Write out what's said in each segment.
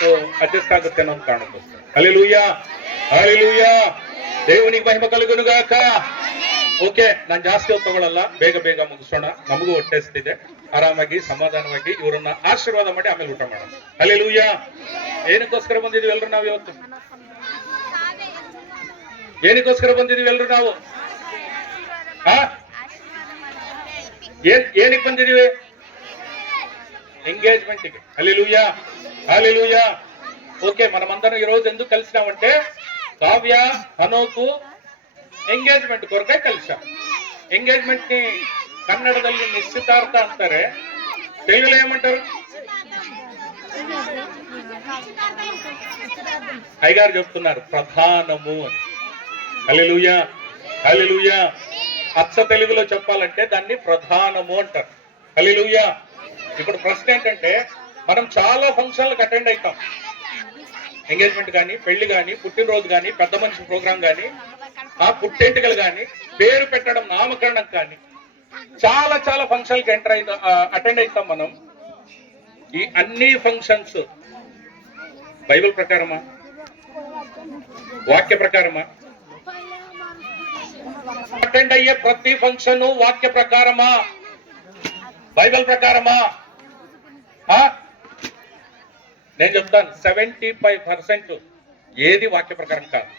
So adjust ಅನ್ನೋ ಕಾರಣಕ್ಕೋಸ್ಕರ hallelujah hallelujah దేవునికి మహిమ కలుగును గాక. ಓಕೆ, ನಾನು ಜಾಸ್ತಿ ಹೊತ್ತು ತಗೊಳ್ಳಲ್ಲ, ಬೇಗ ಬೇಗ ಮುಗಿಸೋಣ. ನಮಗೂ ಹೊಟ್ಟೆಸ್ತಿದೆ. ಆರಾಮಾಗಿ ಸಮಾಧಾನವಾಗಿ ಇವರನ್ನ ಆಶೀರ್ವಾದ ಮಾಡಿ ಆಮೇಲೆ ಊಟ ಮಾಡೋಣ. ಹಲ್ಲೆಲೂಯಾ. ಏನಕ್ಕೋಸ್ಕರ ಬಂದಿದೀವಿ ಎಲ್ಲರೂ ನಾವು ಇವತ್ತು? ಏನಕ್ಕೋಸ್ಕರ ಬಂದಿದೀವಿ ಎಲ್ಲರೂ ನಾವು? ಏನಕ್ಕೆ ಬಂದಿದೀವಿ? ఎంగేజ్మెంట్కి. హల్లెలూయా హల్లెలూయా. ఓకే, మనమందరం ఈ రోజు ఎందుకు కలిసినామంటే కావ్య హనోకు ಎಂಗೇಜ್ಮೆಂಟ್ ಕೊರತೆ కలిసాం. ಎಂಗೇಜ್ಮೆಂಟ್ ని ಕನ್ನಡದಲ್ಲಿ ನಿಶ್ಚಿತಾರ್ಥ ಅಂತಾರೆ, తెలుగులో ఏమంటారు? అయ్యగారు చెప్తున్నారు ప్రధానము అని. హల్లెలూయా హల్లెలూయా. అచ్చ తెలుగులో చెప్పాలంటే దాన్ని ప్రధానము అంటారు. హల్లెలూయా. ఇప్పుడు ప్రశ్న ఏంటంటే, మనం చాలా ఫంక్షన్లకు అటెండ్ అవుతాం. ఎంగేజ్మెంట్ కానీ, పెళ్లి కానీ, పుట్టినరోజు కానీ, పెద్ద మనిషి ప్రోగ్రాం కానీ, ఆ పుట్టెంటుకలు కానీ, పేరు పెట్టడం, నామకరణం కానీ, చాలా చాలా ఫంక్షన్లకు అటెండ్ అవుతాం మనం. ఈ అన్ని ఫంక్షన్స్ బైబిల్ ప్రకారమా, వాక్య ప్రకారమా? అటెండ్ అయ్యే ప్రతి ఫంక్షన్ వాక్య ప్రకారమా, బైబిల్ ప్రకారమా? నేను చెప్తాను, 75% ఏది వాక్య ప్రకారం కాదు.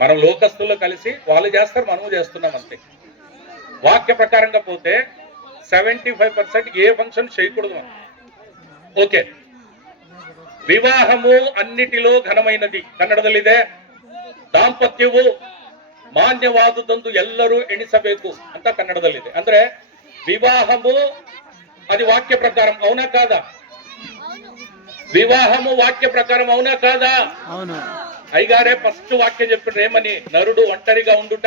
మనం లోకస్తుల్లో కలిసి వాళ్ళు చేస్తారు, మనము చేస్తున్నాం అంతే. వాక్య ప్రకారంగా పోతే 75% ఏ ఫంక్షన్ చేయకూడదు మనం. ఓకే, ವಿವಾಹವು ಅನ್ನಿಟಿಲೋ ಘನಮೈನದಿ, ಕನ್ನಡದಲ್ಲಿದೆ. ದಾಂಪತ್ಯವು ಮಾನ್ಯವಾದುದೊಂದು ಎಲ್ಲರೂ ಎಣಿಸಬೇಕು ಅಂತ ಕನ್ನಡದಲ್ಲಿದೆ. ಅಂದ್ರೆ వివాహము అది వాక్య ప్రకారం, అవునా కాదా? వివాహము వాక్య ప్రకారం, అవునా కాదా? అవును. అయ్యగారే ఫస్ట్ వాక్యం చెప్పారు ఏమని? నరుడు ఒంటరిగా ఉండుట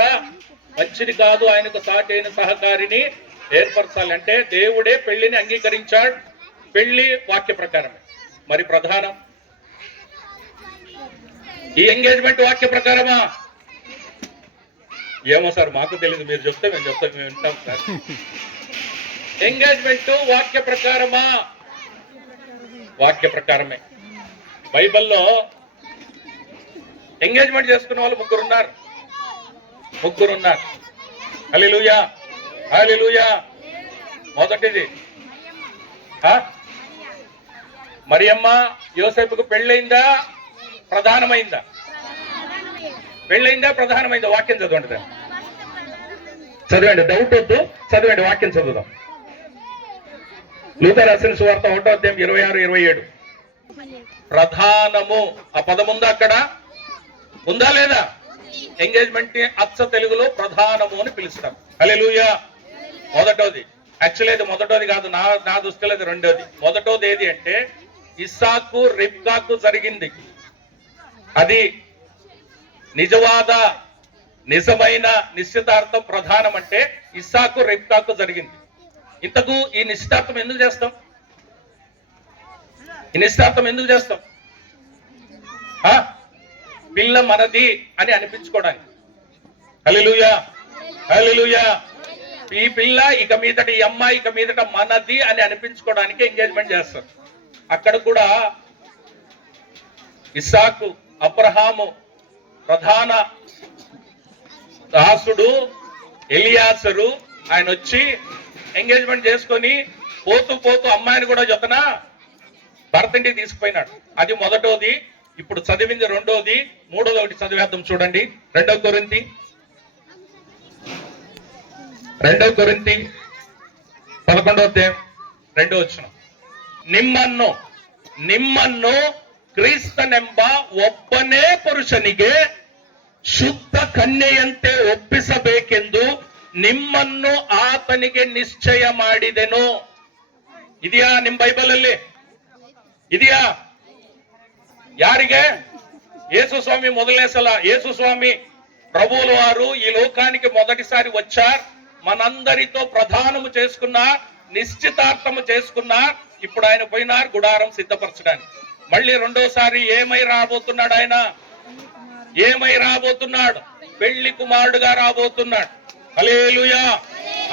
మంచిది కాదు, ఆయనకు సాటైన సహకారిని ఏర్పరచాలి. అంటే దేవుడే పెళ్లిని అంగీకరించాడు. పెళ్లి వాక్య ప్రకారమే. మరి ప్రధానం ఈ ఎంగేజ్మెంట్ వాక్య ప్రకారమా? ఏమో సార్, మాకు తెలియదు, మీరు చెప్తే మేము చెప్తాం, మేము వింటాం సార్. ఎంగేజ్మెంట్ వాక్య ప్రకారమా? వాక్య ప్రకారమే. బైబిల్లో ఎంగేజ్మెంట్ చేసుకున్న వాళ్ళు ముగ్గురున్నారు. హల్లెలూయా హల్లెలూయా. మొదటిది మరియమ్మ యోసేపుకు పెళ్ళైందా, ప్రధానమైందా? పెళ్ళైందా, ప్రధానమైందా? వాక్యం చదవండి, చదవండి, డౌట్ వద్దు, చదవండి, వాక్యం చదువుదాం. లూకా రాసిన సువార్త 1వ అధ్యాయం 26-27. ప్రధానము ఆ పదం ఉందా అక్కడ? ఉందా లేదా? ఎంగేజ్మెంట్ ని అచ్చ తెలుగులో ప్రధానము అని పిలుస్తారు. హల్లెలూయా. మొదటోది, యాక్చువల్లీ ఇది మొదటోది కాదు, నా దృష్టిలో ఇది రెండోది. మొదటోది ఏది అంటే ఇస్సాకు రిబ్కాకు జరిగింది. అది నిజమైన నిశ్చితార్థం. ప్రధానం అంటే ఇస్సాకు రిబ్కాకు జరిగింది. ఇంతకు ఈ నిశ్చితార్థం ఎందుకు చేస్తాం? ఈ నిశ్చితార్థం ఎందుకు చేస్తాం? పిల్ల మనది అని అనిపించుకోవడానికి. హల్లెలూయా హల్లెలూయా. ఈ పిల్ల ఇక మీదట, ఈ అమ్మాయి ఇక మీదట మనది అని అనిపించుకోవడానికి ఎంగేజ్మెంట్ చేస్తారు. అక్కడ కూడా ఇస్సాకు, అబ్రహాము, ప్రధాన దాసుడు ఎలియాసరు, ఆయన వచ్చి ఎంగేజ్మెంట్ చేసుకొని పోతూ పోతూ అమ్మాయిని కూడా జొతన భర్తంటికి తీసుకుపోయినాడు. అది మొదటోది. ఇప్పుడు చదివింది రెండోది. మూడోది ఒకటి చదివేద్దాం, చూడండి. 2 కొరింథీ 11వ అధ్యాయం 2వ వచనం. ನಿಮ್ಮನ್ನು ಕ್ರಿಸ್ತನೆಂಬ ಒಬ್ಬನೇ ಪುರುಷನಿಗೆ ಶುದ್ಧ ಕನ್ಯೆಯಂತೆ ಒಪ್ಪಿಸಬೇಕೆಂದು ನಿಮ್ಮನ್ನು ಆತನಿಗೆ ನಿಶ್ಚಯ ಮಾಡಿದೆನು. ಇದೆಯಾ ನಿಮ್ ಬೈಬಲ್ ಅಲ್ಲಿ? ಇದೆಯಾ? ಯಾರಿಗೆ? యేసు స్వామి మొదలనే సల యేసు స్వామి ప్రభువుల వారు ఈ లోకానికి మొదటిసారి వచ్చారు. మనందరితో ప్రధానము చేసుకున్నారు, నిశ్చితార్థము చేసుకున్నారు. ఇప్పుడు ఆయన పోయినారు గుడారం సిద్ధపరచడానికి. మళ్ళీ రెండోసారి ఏమై రాబోతున్నాడు? ఆయన ఏమై రాబోతున్నాడు? పెళ్లి కుమారుడుగా రాబోతున్నాడు. హల్లెలూయా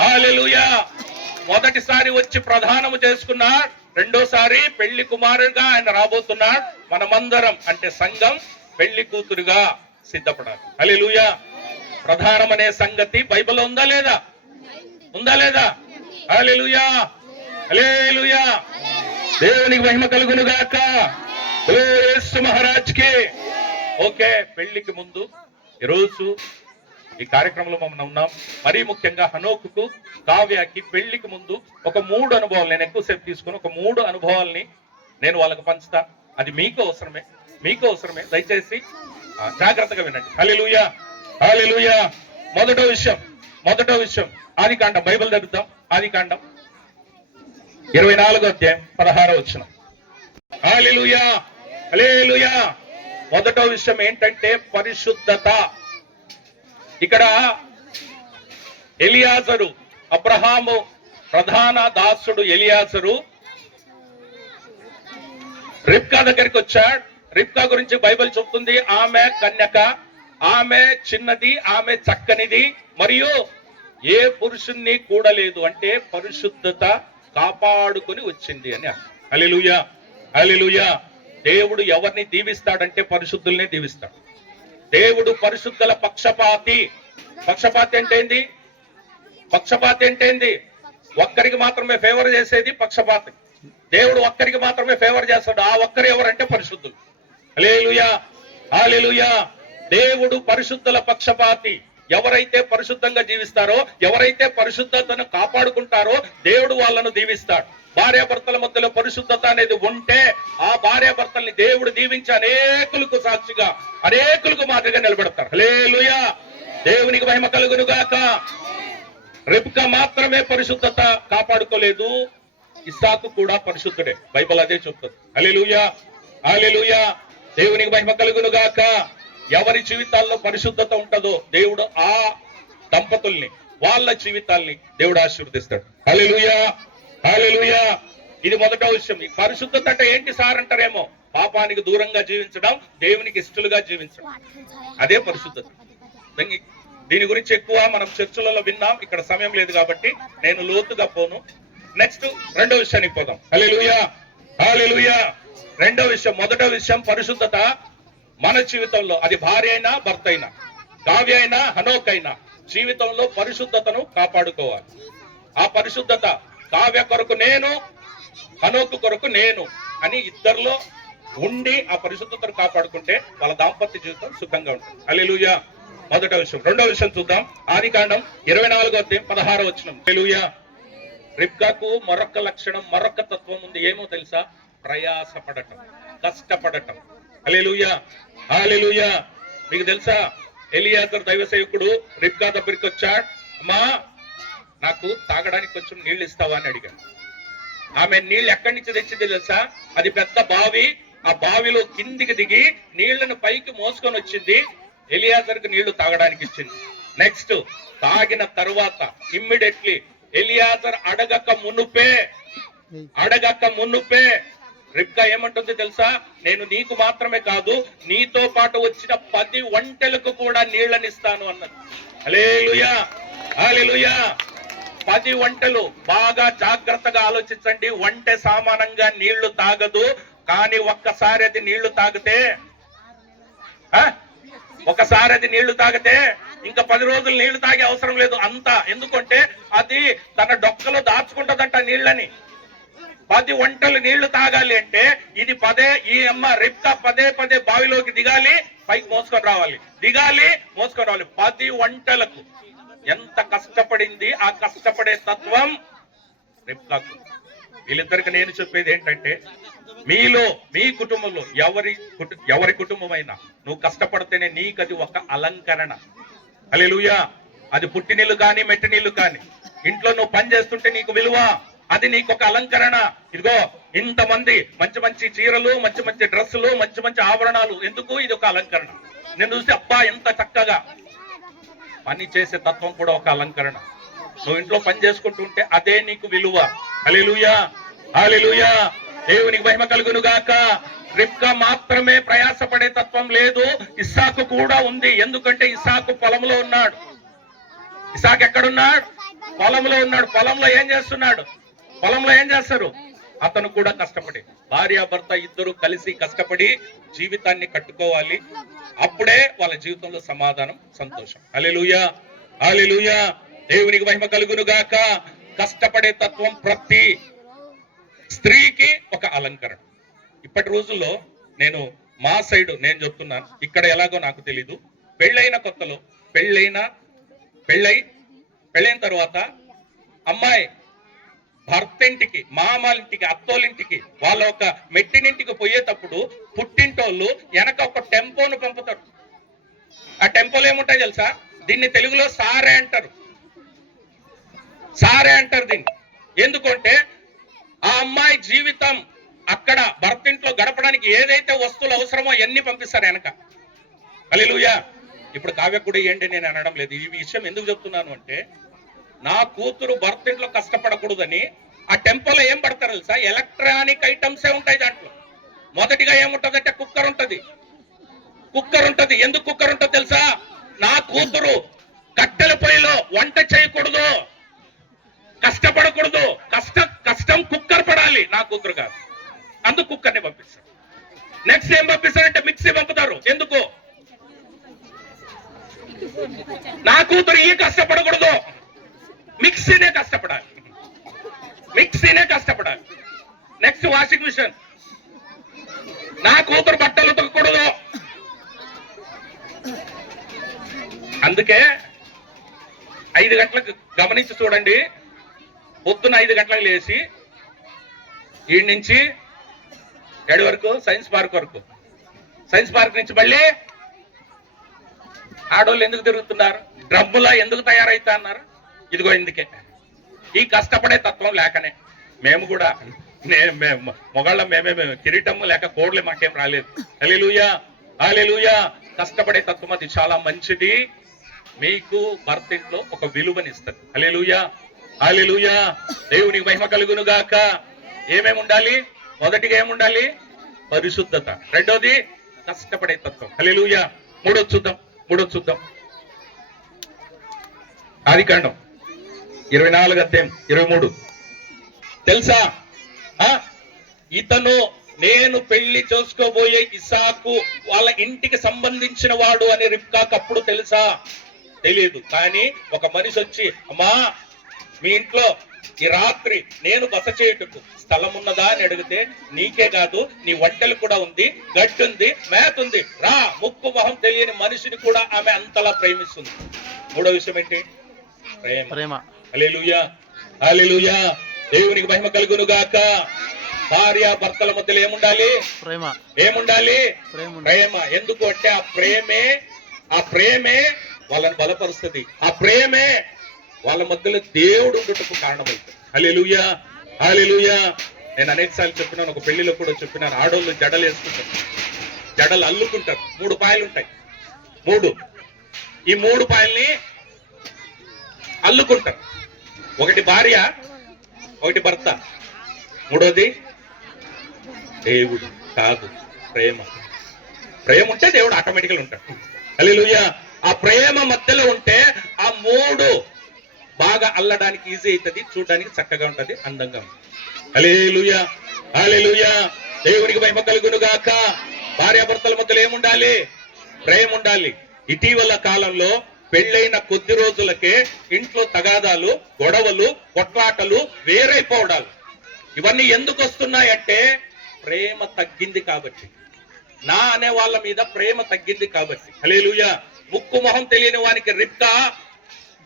హల్లెలూయా. మొదటిసారి వచ్చి ప్రధానము చేసుకున్నాడు. రెండోసారి పెళ్లి కుమారుడుగా ఆయన రాబోతున్నాడు. మనమందరం అంటే సంఘం పెళ్లి కూతురుగా సిద్ధపడాలి. హల్లెలూయా. ప్రధానం అనే సంగతి బైబిల్లో ఉందా లేదా? ఉందా లేదా? హల్లెలూయా, హల్లెలూయా. దేవునికి మహిమ కలుగును గాక. ఓ యేసు మహారాజ్ కి. ఓకే, పెళ్లికి ముందు ఈరోజు ఈ కార్యక్రమంలో మనం ఉన్నాం. మరీ ముఖ్యంగా హనోకుకు, కావ్యకి పెళ్లికి ముందు ఒక 3 అనుభవాలు, నేను ఎక్కువసేపు తీసుకుని ఒక 3 అనుభవాల్ని నేను వాళ్ళకి పంచుతా. అది మీకు అవసరమే. దయచేసి జాగ్రత్తగా వినండి. హల్లెలూయా, హల్లెలూయా. మొదటో విషయం ఆదికాండం. బైబిల్ చదువుతాం. ఆదికాండం 24వ అధ్యాయం 16వ వచనం. హల్లెలూయా, హల్లెలూయా. మొదటో విషయం ఏంటంటే పరిశుద్ధత. ఇక్కడ ఎలియాజరు, అబ్రహాము ప్రధాన దాసుడు ఎలియాజరు రిబ్కా దగ్గరికి వచ్చాడు. రిబ్కా గురించి బైబిల్ చెప్తుంది, ఆమె కన్యక, ఆమె చిన్నది, ఆమె చక్కనిది, మరియు ఏ పురుషుణ్ణి కూడలేదు, అంటే పరిశుద్ధత కాపాడుకొని వచ్చింది అని. హల్లెలూయా, హల్లెలూయా. దేవుడు ఎవరిని దీవిస్తాడంటే పరిశుద్ధుల్నే దీవిస్తాడు. దేవుడు పరిశుద్ధుల పక్షపాతి. పక్షపాతి అంటే ఏంటి? ఒక్కరికి మాత్రమే ఫేవర్ చేసేది పక్షపాతి. దేవుడు ఒక్కరికి మాత్రమే ఫేవర్ చేస్తాడు. ఆ ఒక్కరు ఎవరంటే పరిశుద్ధులు. హల్లెలూయా, హల్లెలూయా. దేవుడు పరిశుద్ధుల పక్షపాతి. ఎవరైతే పరిశుద్ధంగా జీవిస్తారో, ఎవరైతే పరిశుద్ధతను కాపాడుకుంటారో దేవుడు వాళ్ళను దీవిస్తాడు. భార్యాభర్తల మధ్యలో పరిశుద్ధత అనేది ఉంటే ఆ భార్యాభర్తల్ని దేవుడు దీవించి అనేకులకు సాక్షిగా, అనేకులకు మాదిరిగా నిలబెడతారు. హల్లెలూయా, దేవునికి మహిమ కలుగును గాక. రిబ్కా మాత్రమే పరిశుద్ధత కాపాడుకోలేదు, ఇస్సాకు కూడా పరిశుద్ధుడే. బైబిల్ అదే చెప్తుంది. హల్లెలూయా, హల్లెలూయా. దేవునికి మహిమ కలుగును గాక. ఎవరి జీవితాల్లో పరిశుద్ధత ఉంటుందో దేవుడు ఆ దంపతుల్ని, వాళ్ళ జీవితాల్ని దేవుడు ఆశీర్వదిస్తాడు. హల్లెలూయా, హల్లెలూయా. ఇది మొదట విషయం. ఈ పరిశుద్ధత అంటే ఏంటి సార్ అంటారేమో, పాపానికి దూరంగా జీవించడం, దేవునికి ఇష్టలుగా జీవించడం, అదే పరిశుద్ధత. దీని గురించి ఎక్కువ మనం చర్చలలో విన్నాం. ఇక్కడ సమయం లేదు కాబట్టి నేను లోతుగా పోను. నెక్స్ట్ రెండో విషయానికి పోదాం. హల్లెలూయా, హల్లెలూయా. రెండో విషయం, మొదట విషయం పరిశుద్ధత. మన జీవితంలో అది భార్య అయినా భర్త అయినా, కావ్య అయినా హనోక్ అయినా జీవితంలో పరిశుద్ధతను కాపాడుకోవాలి. ఆ పరిశుద్ధత కావ్య కొరకు నేను, హనోకు కొరకు నేను అని ఇద్దరిలో ఉండి ఆ పరిశుద్ధతను కాపాడుకుంటే వాళ్ళ దాంపత్య జీవితం సుఖంగా ఉంటుంది. హల్లెలూయా, మొదట విషయం. రెండో విషయం చూద్దాం. ఆదికాండం 24వ అధ్యాయం 16వ వచనం. హల్లెలూయా. రిబ్కాకు మరొక లక్షణం, మరొక తత్వం ఉంది. ఏమో తెలుసా? ప్రయాసపడటం, కష్టపడటం. హల్లెలూయా, హల్లెలూయా. మీకు తెలుసా, ఎలియాజరు దైవ సేవకుడు రిబ్కా దగ్గరికి వచ్చాడు. అమ్మా, నాకు తాగడానికి కొంచెం నీళ్లు ఇస్తావా అని అడిగాడు. ఆమె నీళ్లు ఎక్కడి నుంచి తెచ్చింది తెలుసా? అది పెద్ద బావి. ఆ బావిలో కిందికి దిగి నీళ్లను పైకి మోసుకొని వచ్చింది. ఎలియాజర్కి నీళ్లు తాగడానికి ఇచ్చింది. నెక్స్ట్ తాగిన తరువాత ఇమ్మీడియట్లీ ఎలియాజర్ అడగక మునుపే రిబ్కా ఏమంటుంది తెలుసా? నేను నీకు మాత్రమే కాదు, నీతో పాటు వచ్చిన 10 ఒంటెలకు కూడా నీళ్లనిస్తాను అన్నది. హల్లెలూయా, హల్లెలూయా. 10 ఒంటెలు. బాగా జాగ్రత్తగా ఆలోచించండి. ఒంటె సామానంగా నీళ్లు తాగదు, కానీ ఒక్కసారి అది నీళ్లు తాగితే ఇంకా 10 రోజులు నీళ్లు తాగే అవసరం లేదు అంతా. ఎందుకంటే అది తన డొక్కలో దాచుకుంటదంట నీళ్లని. 10 ఒంటెలు నీళ్లు తాగాలి అంటే ఇది ఈ అమ్మ రిబ్కా పదే బావిలోకి దిగాలి, పైకి మోసుకొని రావాలి, దిగాలి, మోసుకొని రావాలి. 10 ఒంటెలకు ఎంత కష్టపడింది. ఆ కష్టపడే తత్వం రిబ్కాకు. వీళ్ళిద్దరికి నేను చెప్పేది ఏంటంటే, మీలో, మీ కుటుంబంలో ఎవరి కుటుంబమైనా నువ్వు కష్టపడితేనే నీకది ఒక అలంకరణ. హల్లెలూయా. అది పుట్టినీళ్ళు కానీ మెట్టినీళ్ళు కానీ, ఇంట్లో నువ్వు పని చేస్తుంటే నీకు విలువ, అది నీకు ఒక అలంకరణ. ఇదిగో ఇంతమంది మంచి చీరలు, మంచి డ్రెస్సులు, మంచి ఆభరణాలు, ఎందుకు? ఇది ఒక అలంకరణ. నేను చూసి అబ్బా ఎంత చక్కగా. పని చేసే తత్వం కూడా ఒక అలంకరణ. నువ్వు ఇంట్లో పని చేసుకుంటూ ఉంటే అదే నీకు విలువ. హల్లెలూయా, హల్లెలూయా. దేవునికి మహిమ కలుగును గాక. రిబ్కా మాత్రమే ప్రయాసపడే తత్వం లేదు, ఇస్సాకు కూడా ఉంది. ఎందుకంటే ఇస్సాకు పొలంలో ఉన్నాడు. ఇస్సాకు ఎక్కడున్నాడు? పొలంలో ఉన్నాడు. పొలంలో ఏం చేస్తున్నాడు? పొలంలో ఏం చేస్తారు? అతను కూడా కష్టపడి, భార్యాభర్త ఇద్దరు కలిసి కష్టపడి జీవితాన్ని కట్టుకోవాలి. అప్పుడే వాళ్ళ జీవితంలో సమాధానం, సంతోషం. హల్లెలూయా, హల్లెలూయా. దేవునికి మహిమ కలుగును గాక. కష్టపడే తత్వం ప్రతి స్త్రీకి ఒక అలంకరణ. ఇప్పటి రోజుల్లో నేను మా సైడ్ నేను చెప్తున్నాను, ఇక్కడ ఎలాగో నాకు తెలీదు. పెళ్ళైన కొత్తలో పెళ్ళైన తర్వాత అమ్మాయి భర్త ఇంటికి, మామాలింటికి, అత్తోలింటికి, వాళ్ళ ఒక మెట్టినింటికి పోయేటప్పుడు పుట్టింటోళ్ళు వెనక ఒక టెంపోను పంపుతారు. ఆ టెంపోలు ఏముంటాయి తెలుసా? దీన్ని తెలుగులో సారే అంటారు. సారే అంటారు దీన్ని. ఎందుకంటే ఆ అమ్మాయి జీవితం అక్కడ భర్త ఇంట్లో గడపడానికి ఏదైతే వస్తువులు అవసరమో అన్ని పంపిస్తారు వెనక. హల్లెలూయా. ఇప్పుడు కావ్య కూడా ఏంటి నేను అనడం లేదు. ఈ విషయం ఎందుకు చెప్తున్నాను అంటే, నా కూతురు భర్త ఇంట్లో కష్టపడకూడదని ఆ టెంపోలో ఏం పడతారు తెలుసా? ఎలక్ట్రానిక్ ఐటమ్సే ఉంటాయి దాంట్లో. మొదటిగా ఏముంటదంటే కుక్కర్ ఉంటది. ఎందుకు కుక్కర్ ఉంటుంది తెలుసా? నా కూతురు కట్టెల పొయ్యిలో వంట చేయకూడదు, కష్టపడకూడదు. కష్టం కుక్కర్ పడాలి, నా కూతురు కాదు. అందుకు కుక్కర్ని పంపిస్తారు. నెక్స్ట్ ఏం పంపిస్తారంటే మిక్సీ పంపుతారు. ఎందుకు? నా కూతురు ఈ కష్టపడకూడదు, మిక్సీనే కష్టపడాలి. Next washing machine. నా కూతురు బట్టలు ఉతకకూడదు. అందుకే 5 గంటలకు గమనించి చూడండి. పొద్దున్న 5 గంటలకు లేచి ఈ నుంచి ఏడు వరకు సైన్స్ పార్క్ వరకు, సైన్స్ పార్క్ నుంచి మళ్ళీ ఆడోళ్ళు ఎందుకు తిరుగుతున్నారు? డ్రమ్ములా ఎందుకు తయారైతా అన్నారు? ఇదిగో ఇందుకే. ఈ కష్టపడే తత్వం లేకనే మేము కూడా మొగాళ్ళ మేమే కిరీటము లేక కోడ్లు మాకేం రాలేదు. హల్లెలూయా, హల్లెలూయా. కష్టపడే తత్వం అది చాలా మంచిది. మీకు భర్త ఇంట్లో ఒక విలువనిస్తుంది. హల్లెలూయా, హల్లెలూయా. దేవునికి మహిమ కలుగును గాక. ఏమేమి ఉండాలి? మొదటిగా ఏముండాలి? పరిశుద్ధత. రెండోది కష్టపడే తత్వం. హల్లెలూయా. మూడోది చూద్దాం. ఆదికాండం 24:23 తెలుసా? ఇతను నేను పెళ్లి చేసుకోబోయే ఇసాకు వాళ్ళ ఇంటికి సంబంధించిన వాడు అని రిబ్కాకు అప్పుడు తెలుసా? తెలియదు. కానీ ఒక మనిషి వచ్చి, అమ్మా మీ ఇంట్లో ఈ రాత్రి నేను బస చేయుటకు స్థలం ఉన్నదా అని అడిగితే, నీకే కాదు నీ వంటలు కూడా ఉంది, గడ్డి ఉంది, మేత ఉంది, రా. ముక్కు మొహం తెలియని మనిషిని కూడా ఆమె అంతలా ప్రేమిస్తుంది. మూడో విషయం ఏంటి? ప్రేమ. హల్లెలూయా, హల్లెలూయా. దేవునికి మహిమ కలుగును గాక. భార్య భర్తల మధ్యలో ఏముండాలి? ఏముండాలి? ప్రేమ. ఎందుకు అంటే ఆ ప్రేమే వాళ్ళని బలపరుస్తుంది. ఆ ప్రేమే వాళ్ళ మధ్యలో దేవుడు ఉండటకు కారణమవుతుంది. హల్లెలూయా, హల్లెలూయా. నేను అనేక సార్లు చెప్పినాను, ఒక పెళ్లిలో కూడా చెప్పినాను. ఆడోళ్ళు జడలు వేసుకుంటారు, జడలు అల్లుకుంటారు. 3 పాయలు ఉంటాయి. ఈ 3 పాయల్ని అల్లుకుంటారు. ఒకటి భార్య, ఒకటి భర్త, మూడోది దేవుడు కాదు, ప్రేమ ఉంటే దేవుడు ఆటోమేటికల్ ఉంటాడు. హల్లెలూయా. ఆ ప్రేమ మధ్యలో ఉంటే ఆ 3 బాగా అల్లడానికి ఈజీ అవుతుంది, చూడడానికి చక్కగా ఉంటది, అందంగా ఉంటుంది. హల్లెలూయా, హల్లెలూయా. దేవునికి మహిమ కలుగును గాక. భార్యాభర్తల మధ్యలో ఏముండాలి? ప్రేమ ఉండాలి. ఇటీవల కాలంలో పెళ్ళైన కొద్ది రోజులకే ఇంట్లో తగాదాలు, గొడవలు, కొట్లాటలు, వేరైపోవడాలు ఇవన్నీ ఎందుకు వస్తున్నాయంటే ప్రేమ తగ్గింది కాబట్టి. నా అనే వాళ్ళ మీద ప్రేమ తగ్గింది కాబట్టి. హల్లెలూయా. ముక్కు మొహం తెలియని వానికి రిబ్కా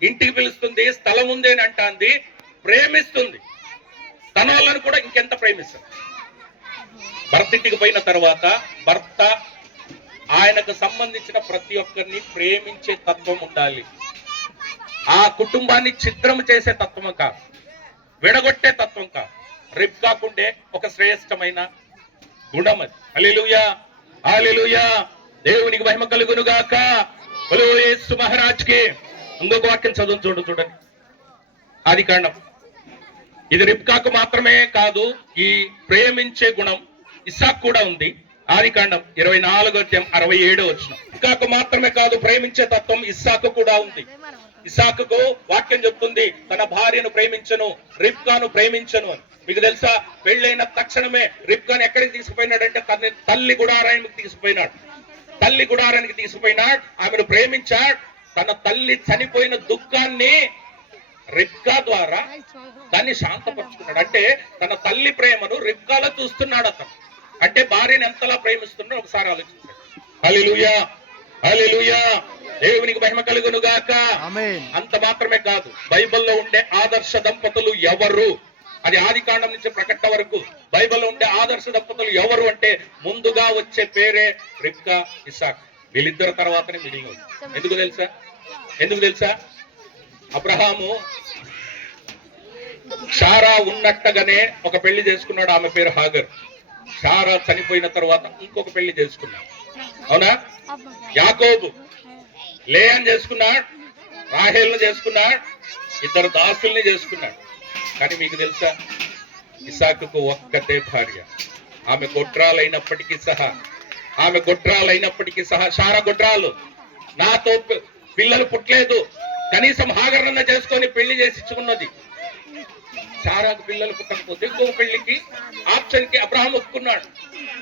ఇంటికి పిలుస్తుంది, స్థలం ఉంది అని అంటాంది, ప్రేమిస్తుంది. తన వాళ్ళని కూడా ఇంకెంత ప్రేమిస్తుంది. భర్త ఇంటికి పోయిన తర్వాత భర్త ఆయనకు సంబంధించిన ప్రతి ఒక్కరిని ప్రేమించే తత్వం ఉండాలి. ఆ కుటుంబాన్ని ఛిద్రం చేసే తత్వం కాదు, విడగొట్టే తత్వం కాదు. రిబ్కాకుండే ఒక శ్రేష్టమైన గుణం అది. హల్లెలూయా, హల్లెలూయా. దేవునికి మహిమ కలుగును గాక. బలో యేసు మహారాజ్ కి. ఇంకొక వాక్యం చూడండి. ఆదికాండం. ఇది రిబ్కాకు మాత్రమే కాదు, ఈ ప్రేమించే గుణం ఇస్సాకు కూడా ఉంది. ఆదికాండం 24:67 రిబ్కాకు మాత్రమే కాదు, ప్రేమించే తత్వం ఇస్సాకు కూడా ఉంది. ఇస్సాకుకు వాక్యం చెప్తుంది, తన భార్యను ప్రేమించను, రిబ్కాను ప్రేమించను అని. మీకు తెలుసా, పెళ్ళైన తక్షణమే రిబ్కాను ఎక్కడికి తీసుకుపోయినాడంటే తల్లి గుడారానికి తీసుకుపోయినాడు. తల్లి గుడారానికి తీసుకుపోయినాడు, ఆమెను ప్రేమించాడు. తన తల్లి చనిపోయిన దుఃఖాన్ని రిబ్కా ద్వారా దాన్ని శాంతపరుచుకున్నాడు. అంటే తన తల్లి ప్రేమను రిబ్కాలో చూస్తున్నాడు అతను. అంటే భార్యను ఎంతలా ప్రేమిస్తున్నాడో ఒకసారి ఆలోచించాడు. హల్లెలూయా, హల్లెలూయా, దేవునికి మహిమ కలుగును గాక. అంత మాత్రమే కాదు, బైబిల్లో ఉండే ఆదర్శ దంపతులు ఎవరు, అది ఆదికాండం నుంచి ప్రకటన వరకు బైబిల్లో ఉండే ఆదర్శ దంపతులు ఎవరు అంటే ముందుగా వచ్చే పేరే రిబ్కా, ఇస్సాకు. వీళ్ళిద్దరు తర్వాతనే మిగిలిన. ఎందుకు తెలుసా అబ్రహాము శారా ఉన్నట్టుగానే ఒక పెళ్లి చేసుకున్నాడు, ఆమె పేరు హాగర్. శారా చనిపోయిన తర్వాత ఇంకొక పెళ్లి చేసుకున్నాడు, అవునా? యాకోబు లేయాను చేసుకున్నాడు, రాహేల్ను చేసుకున్నాడు, ఇద్దరు దాసుల్ని చేసుకున్నాడు. కానీ మీకు తెలుసా, ఇస్సాకుకు ఒక్కతే భార్య. ఆమె గొడ్రాలైనప్పటికీ సహా శారా గొడ్రాలు, నాతో పిల్లలు పుట్టలేదు, కనీసం హాగర్నన్న చేసుకొని పెళ్లి చేసి ఇచ్చుకున్నది. శారాకు పిల్లలు పుట్టకపోతే ఇంకొక పెళ్లికి ఆప్షన్ కి అబ్రహాం ఒప్పుకున్నాడు.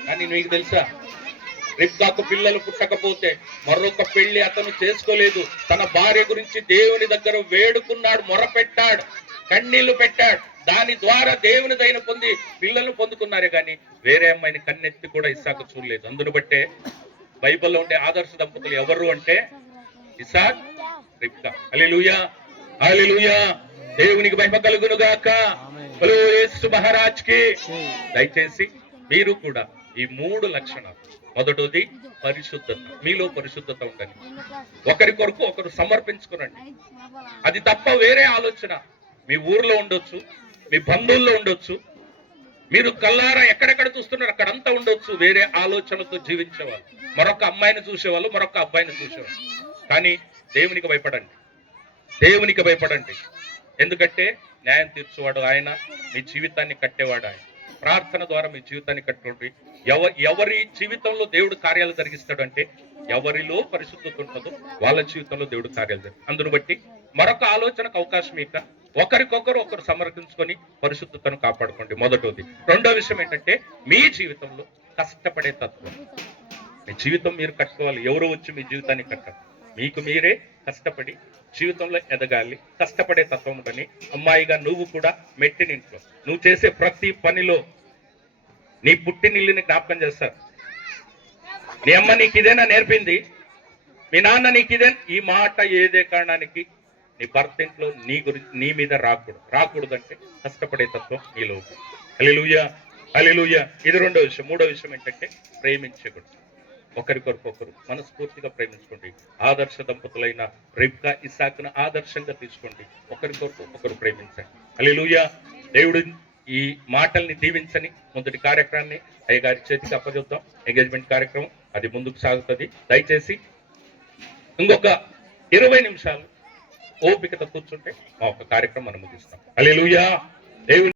కానీ మీకు తెలుసా, రిబ్కాకు పిల్లలు పుట్టకపోతే మరొక పెళ్లి అతను చేసుకోలేదు. తన భార్య గురించి దేవుని దగ్గర వేడుకున్నాడు, మొరపెట్టాడు, కన్నీళ్లు పెట్టాడు. దాని ద్వారా దేవుని దయను పొంది పిల్లలను పొందుకున్నారే కానీ వేరే అమ్మాయిని కన్నెత్తి కూడా ఇస్సాకు చూడలేదు. అందును బట్టే బైబిల్లో ఉండే ఆదర్శ దంపతులు ఎవరు అంటే ఇస్సాక్, రిబ్కా. హల్లెలూయా, హల్లెలూయా, దేవునికి మహిమ కలుగును గాక. యేసు మహారాజ్ కి. దయచేసి మీరు కూడా ఈ 3 లక్షణాలు, మొదటిది పరిశుద్ధత, మీలో పరిశుద్ధత ఉండాలి. ఒకరి కొరకు ఒకరు సమర్పించుకునండి. అది తప్ప వేరే ఆలోచన మీ ఊర్లో ఉండొచ్చు, మీ బంధువుల్లో ఉండొచ్చు, మీరు కల్లారా ఎక్కడెక్కడ చూస్తున్నారు అక్కడంతా ఉండొచ్చు. వేరే ఆలోచనలతో జీవించేవాళ్ళు, మరొక అమ్మాయిని చూసేవాళ్ళు, మరొక అబ్బాయిని చూసేవాళ్ళు. కానీ దేవునికి భయపడండి. ఎందుకంటే న్యాయం తీర్చేవాడు ఆయన, మీ జీవితాన్ని కట్టేవాడు ఆయన. ప్రార్థన ద్వారా మీ జీవితాన్ని కట్టుకోండి. ఎవరి జీవితంలో దేవుడు కార్యాలు జరిగిస్తాడు అంటే ఎవరిలో పరిశుద్ధత ఉంటుందో వాళ్ళ జీవితంలో దేవుడు కార్యాలు జరిగిస్తాడు. అందును బట్టి మరొక ఆలోచనకు అవకాశం ఇక ఒకరు సమర్పించుకొని పరిశుద్ధతను కాపాడుకోండి, మొదటిది. రెండో విషయం ఏంటంటే మీ జీవితంలో కష్టపడే తత్వం. మీ జీవితం మీరు కట్టుకోవాలి, ఎవరు వచ్చి మీ జీవితాన్ని కట్టాలి. మీకు మీరే కష్టపడి జీవితంలో ఎదగాలి, కష్టపడే తత్వం ఉందని. అమ్మాయిగా నువ్వు కూడా మెట్టినింట్లో నువ్వు చేసే ప్రతి పనిలో నీ పుట్టినిల్లుని జ్ఞాపకం చేస్తారు. నీ అమ్మ నీకు ఇదేనా నేర్పింది, మీ నాన్న నీకు ఇదే, ఈ మాట ఏదే కారణానికి నీ భర్త ఇంట్లో నీ మీద రాకూడదు అంటే కష్టపడే తత్వం నీలో. హల్లెలూయా, హల్లెలూయా. ఇది రెండో విషయం. మూడో విషయం ఏంటంటే ప్రేమించకూడదు. ఒకరికొరకొకరు మనస్ఫూర్తిగా ప్రేమించుకోండి. ఆదర్శ దంపతులైన రిబ్కా, ఇస్సాకును ఆదర్శంగా తీసుకోండి. ఒకరికొరకొకరు ప్రేమించండి. హల్లెలూయా. దేవుడు ఈ మాటల్ని దీవించని మొదటి కార్యక్రమాన్ని అయ్యగారి చేతికి అప్పచెప్తాం. ఎంగేజ్మెంట్ కార్యక్రమం అది ముందుకు సాగుతుంది. దయచేసి ఇంకొక 20 నిమిషాలు ఓపికతో కూర్చుంటే మా ఒక కార్యక్రమం మనం ముగిస్తాం. హల్లెలూయా. దేవుడు